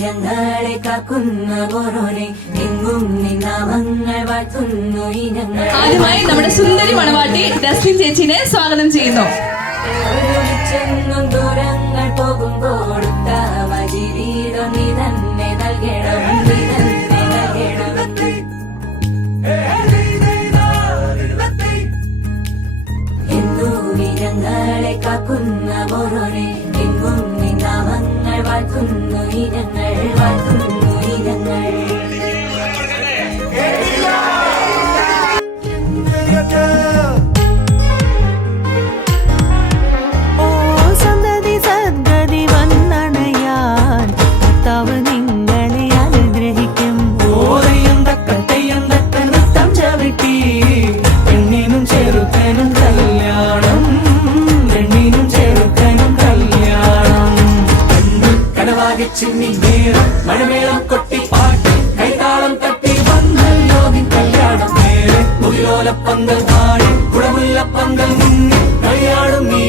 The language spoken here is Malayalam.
ഞങ്ങളെ കാക്കുന്ന ഓരോനെ എങ്ങും നിന്നാമങ്ങൾ വാഴ്ത്തുന്നു ഇനങ്ങൾ. ആദ്യമായി നമ്മുടെ സുന്ദരി മണവാട്ടി ഡസ്റ്റിൻ ചേച്ചിനെ സ്വാഗതം ചെയ്യുന്നു. ചെന്നും ദൂരങ്ങൾ പോകുമ്പോൾ ജീവിതം നീ തന്നെ നൽകണം, നീ തന്നെ നൽകണം. എന്നും ഞങ്ങളെ കാക്കുന്ന ഓരോനെ എങ്ങും നിന്നാമങ്ങൾ വാഴ്ത്തുന്നു ഇനങ്ങൾ, വാഴ്ത്തുന്നു ഇനങ്ങൾ. ചിന്നി നേരം മഴമേളം കൊട്ടി പാട്ടി കൈതാളം തട്ടി വന്നല്ലോ നിൻ കല്യാണം നേരെ മുകിലോലപ്പന്തൽ താഴെ കുടമുല്ലപ്പന്തൽ മുന്നിൽ കളിയാടും നീ.